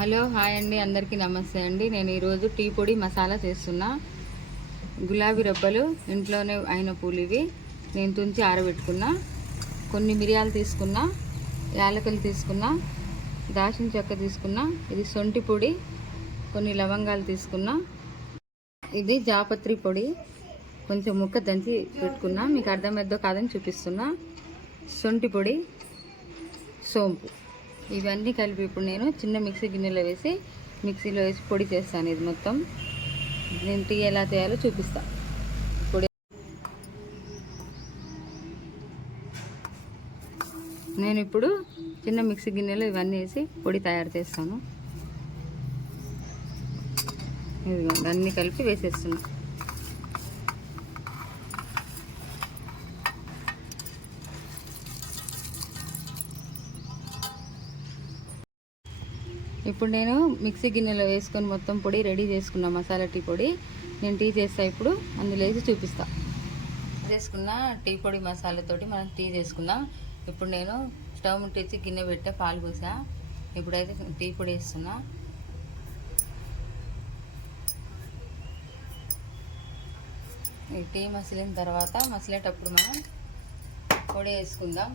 Hello hi అండి, అందరికీ నమస్తే అండి. నేను ఈరోజు టీ పొడి మసాలా చేస్తున్నా. గులాబీ రబ్బలు ఇంట్లోనే అయిన పూలు ఇవి. నేను తుంచి ఆరబెట్టుకున్నా. కొన్ని మిరియాలు తీసుకున్నా, యాలకులు తీసుకున్నా, దాల్చిన చెక్క తీసుకున్నా. ఇది సొంటి పొడి. కొన్ని లవంగాలు తీసుకున్నా. ఇది జాపత్రి పొడి, కొంచెం ముక్క దంచి పెట్టుకున్నా. మీకు అర్థమైద్దో కాదని చూపిస్తున్నా. సొంటి పొడి, సోంపు, ఇవన్నీ కలిపి ఇప్పుడు నేను చిన్న మిక్సీ గిన్నెలో వేసి మిక్సీలో వేసి పొడి చేస్తాను. ఇది మొత్తం నేను టీ ఎలా చేయాలో చూపిస్తా. పొడి నేను ఇప్పుడు చిన్న మిక్సీ గిన్నెలో ఇవన్నీ వేసి పొడి తయారు చేస్తాను. ఇదిగోండి, అన్నీ కలిపి వేసేస్తున్నా. ఇప్పుడు నేను మిక్సీ గిన్నెలో వేసుకొని మొత్తం పొడి రెడీ చేసుకున్నా. మసాలా టీ పొడి నేను టీ చేస్తా. ఇప్పుడు అందులో వేసి చూపిస్తా. చేసుకున్న టీ పొడి మసాలాతోటి మనం టీ చేసుకుందాం. ఇప్పుడు నేను స్టవ్ ముట్టించి గిన్నె పెట్టే పాలు పోసా. ఇప్పుడైతే టీ పొడి వేస్తున్నా. ఈ టీ మసిలిన తర్వాత మసిలేటప్పుడు మనం పొడి వేసుకుందాం.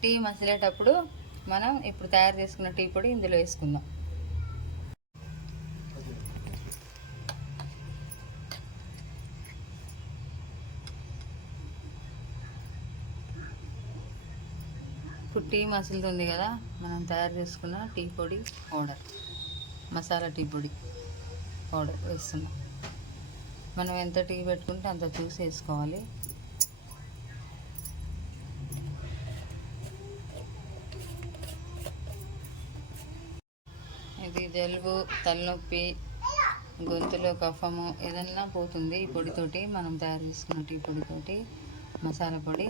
టీ మసిలేటప్పుడు మనం ఇప్పుడు తయారు చేసుకున్న టీ పొడి ఇందులో వేసుకుందాం. ఇప్పుడు టీ మసులుతుంది కదా, మనం తయారు చేసుకున్న టీ పొడి పౌడర్, మసాలా టీ పొడి పౌడర్ వేస్తున్నాం. మనం ఎంత టీ పెట్టుకుంటే అంత చూసి వేసుకోవాలి. ఇది జలుబు, తలనొప్పి, గొంతులో కఫము ఏదన్నా పోతుంది ఈ పొడితోటి. మనం తయారు చేసుకున్న టీ పొడితోటి మసాలా పొడి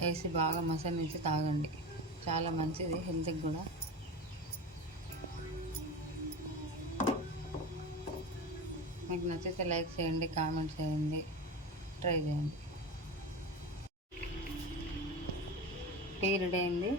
వేసి బాగా మసాలించి తాగండి. చాలా మంచిది హెల్త్కి కూడా. మీకు నచ్చితే లైక్ చేయండి, కామెంట్ చేయండి, ట్రై చేయండి. టీ రెడీ అయింది.